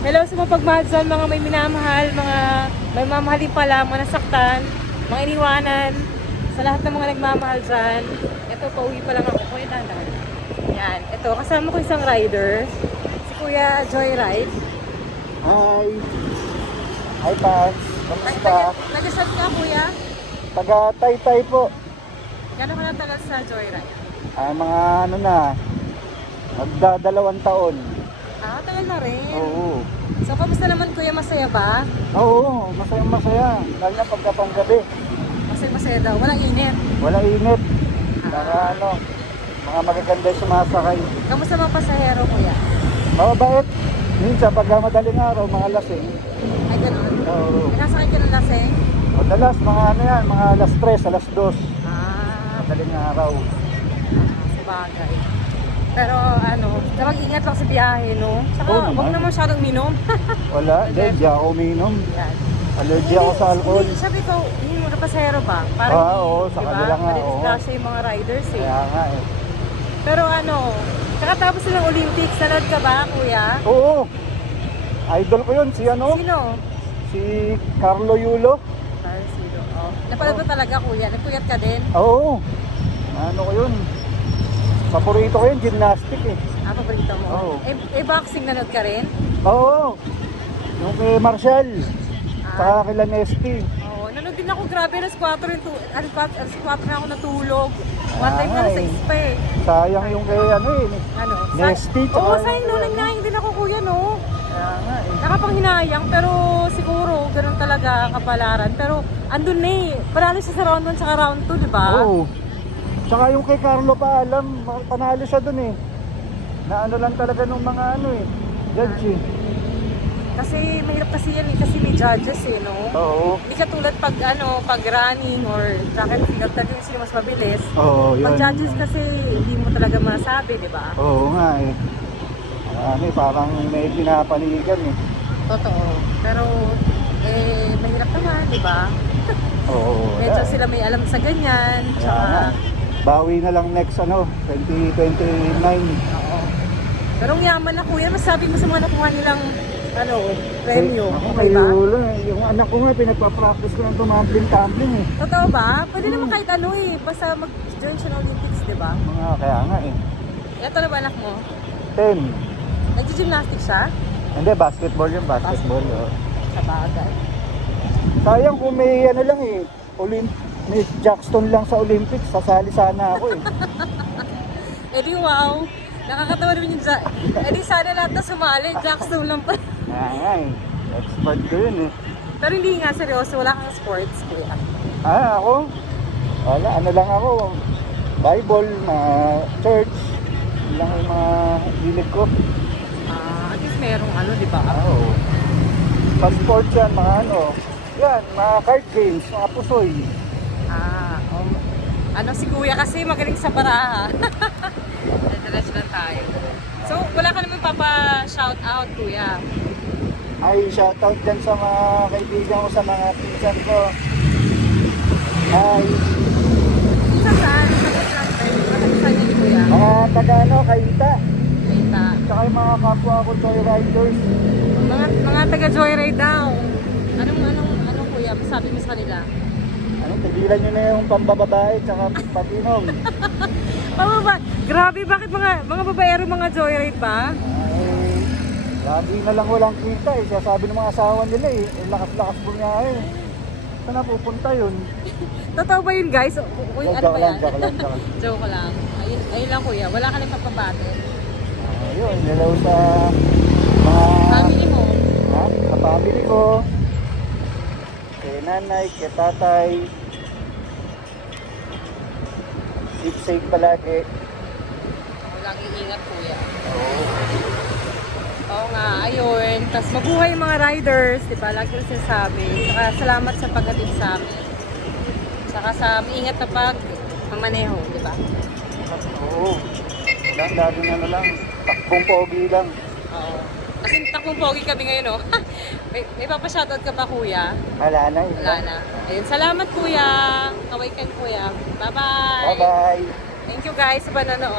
Hello sa mga pagmahal dyan, mga may minamahal, mga may mamahalin pala, mga nasaktan, mga iniwanan, sa lahat ng mga nagmamahal dyan. Ito, pauwi pa lang ako. Kuya, dahan. Yan, ito, kasama ko isang rider, si Kuya Joyride. Hi! Hi, Pans! Kamusta? Nag-saan ka, Kuya? Taga Taytay po. Gano'n ka natagal sa Joyride? Mga ano na, magdadalawang taon. Ah, tagal na rin. Oo. So, kamusta naman, Kuya? Masaya ba? Oo, masaya. Lalo na pagka panggabi. Masaya daw. Walang init. Walang init. Saka ano, mga magaganda yung sumasakay. Kamusta mga pasahero, Kuya? Mababait. Minsan pagka madaling araw, mga lasing. Ay, gano'n. Oo. Pinasakay ka ng laseng? Madalas, mga ano yan, mga alas 3, alas 2. Ah, Madaling araw. sa bagay. Pero ano, mag-ingat lang sa biyahe, no? Saka, Oo huwag naman. naman masyadong minom. Wala, di ako uminom. Yan. Allergy ako sa alcohol. Hindi, sabi ko, hindi mo na pasahero ba? Para Oo, sa kanila nga, oo. Disgrasya yung mga riders, eh. Kaya nga eh. Pero ano, kakatapos ng Olympics, nanood ka ba, Kuya? Oo. Idol ko yun, si ano? Sino? Si Carlo Yulo. Sino? Oh. Napanood mo talaga, Kuya? Nagpuyat ka din? Oo. Ano ko yun? Paborito ko yun, gymnastic eh. Ah, paborito mo? Oo. Boxing nanood ka rin? Oo. Yung kay Marshall. Ah. Saka kila Nesty. Oo, nanood din ako, grabe, alas 4 na ako natulog. One time Ah, na alas eh. 6 pa eh. Sayang yung kay ano eh. Ano? Nesty, tsaka Oo, yung sayang no, kay ano. nangyayin din ako, Kuya, no? Kaya nga eh. Nakapanghinayang, pero siguro, ganun talaga kapalaran. Pero, andun na eh. Panalo siya sa round 1 tsaka round 2, di ba? Oo. Tsaka yung kay Carlo pa alam, panalo siya dun eh. Na ano lang talaga nung mga ano eh. Judge eh. Kasi, mahirap kasi yan eh, kasi may judges eh, no? Oo. Hindi katulad pag, pag running or track and field, talaga yung sino mas mabilis. Oo, yun. Pag judges kasi, hindi mo talaga masabi, di ba? Oo nga eh. Ano eh, parang may pinapanigan eh. Totoo. Pero, mahirap naman, di ba? Oo. Medyo sila may alam sa ganyan. Kaya Tsaka, nga. Bawi na lang next ano, 2029. oo. Pero ang yaman na, Kuya, masabi mo sa mga nakuha nilang, premyo. Ako Okay kay ba? Lolo eh. Yung anak ko nga, pinagpa-practice ko ng tumbling-tumbling eh. Totoo ba? Pwede naman kahit ano eh. Basta mag-join siya ng Olympics, di ba? Kaya nga eh. Ito na ba anak mo? 10. Nag-gymnastics siya? Hindi, basketball yung basketball. Oh. Sa bagay. Sayang kung may ano lang eh. May Jackstone lang sa Olympics. Sasali sana ako eh. Eh di wow. Nakakatawa naman yung Eh di sana lahat na sumali. Jackstone lang pa. Kaya nga eh. Expert ko yun eh. Pero hindi nga seryoso. Wala kang sports, Kuya. Ako? Wala, ano lang ako. Bible, mga church. Yun lang yung mga hilig ko. At least merong di ba? Oo. Sa sports yan, mga ano. Yan, mga card games, mga pusoy. Si Kuya kasi magaling sa baraha. Diretso lang tayo. So, wala ka naman papa-shout out, Kuya. Ay, shoutout dyan sa mga kaibigan ko, sa mga pinsan ko. Ay, Sa saan? Saan yun, Kuya? mga taga ano, Kaita. Kita. Tsaka yung mga kapwa ko, joyriders. Mga taga-joyride daw. Anong Kuya? Sabi mo sa kanila? Ano, tigilan nyo na yung pambababae, tsaka pag-inom. Grabe, bakit mga babaero mga joyride ba? Ay, lagi na lang walang kita eh. Siya sabi ng mga asawa nila eh, lakas-lakas bumiyahe. Saan na pupunta yun? Totoo ba yun, guys? Uy, ano ba yan? Joke lang. Joke lang. Ayun lang, Kuya. Wala ka nang papabate. Ayun, hello sa mga... Family mo. Ha? Sa family ko. Kay nanay, kay tatay. Keep safe palagi. Laging ingat, Kuya. Oo. Oo nga, ayun. Tapos mabuhay yung mga riders, di ba? Lagi ko sinasabi. Saka salamat sa pagdating sa amin. Saka sa maingat na pagmamaneho, di ba? Oo. Lagi ano lang, takbong pogi lang. Oo. Kasi takbong pogi kami ngayon, no? may papashoutout ka pa, Kuya? Wala na eh. Wala na. Ayun, salamat, Kuya. Kaway ka, Kuya. Bye-bye. Bye-bye. Thank you, guys, sa panonood.